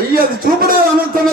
1년 두 번의 어느 동안